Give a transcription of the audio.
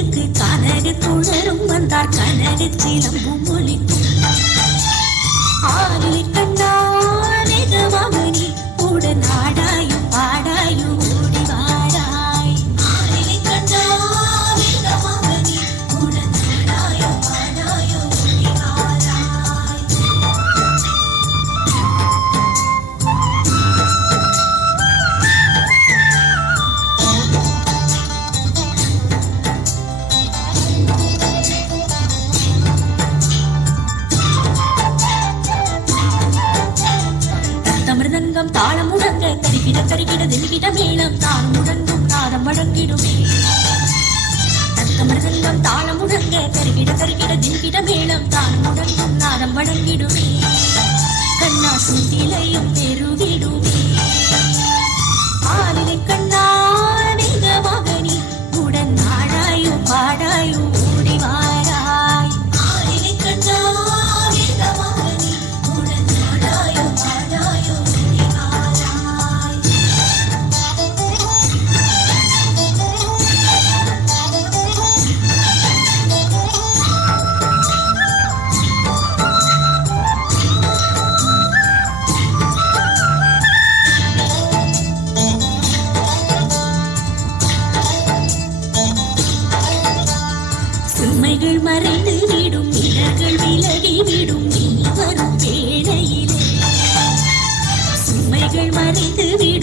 கோயிலுக்கு கனகு துணரும் வந்தார் கனகு சிலம்பும் ஒலிக்கும் ஆறிலை கண்டார் மகனி உடன் ஆடாயும் பாடாயும் ஓடி வாடாய் ஆறிலை கண்டார் மகனி உடன் ஆடாயும் பாடாயும் ஓடி வாடாய் மிருதங்கம் தாளம் முழங்க கருகிட கருகிட தில்கிட மேளம் தாளம் முழங்கும் நாதம் வழங்கிடுமே மிருதங்கம் தாளம் முழங்க கருகிட கருகிட தில்கிட மேளம் தாளம் முழங்கும் நாதம் வழங்கிடுமே கண்ணா சுத்திலையும் பெருகிடுமே ஆளிலை கண்ணா மகனி உடன் நாடாயும் பாடாயும் ஓடி வாராய் ஆளிலை கண்ணா மகனி உடன் நாடாயும் பாடாயும் சுமைகள் மறைந்து விடும் இடர்கள் விலகி விடும் நீ வரும் வேளையிலே சுமைகள் மறைந்து விடும்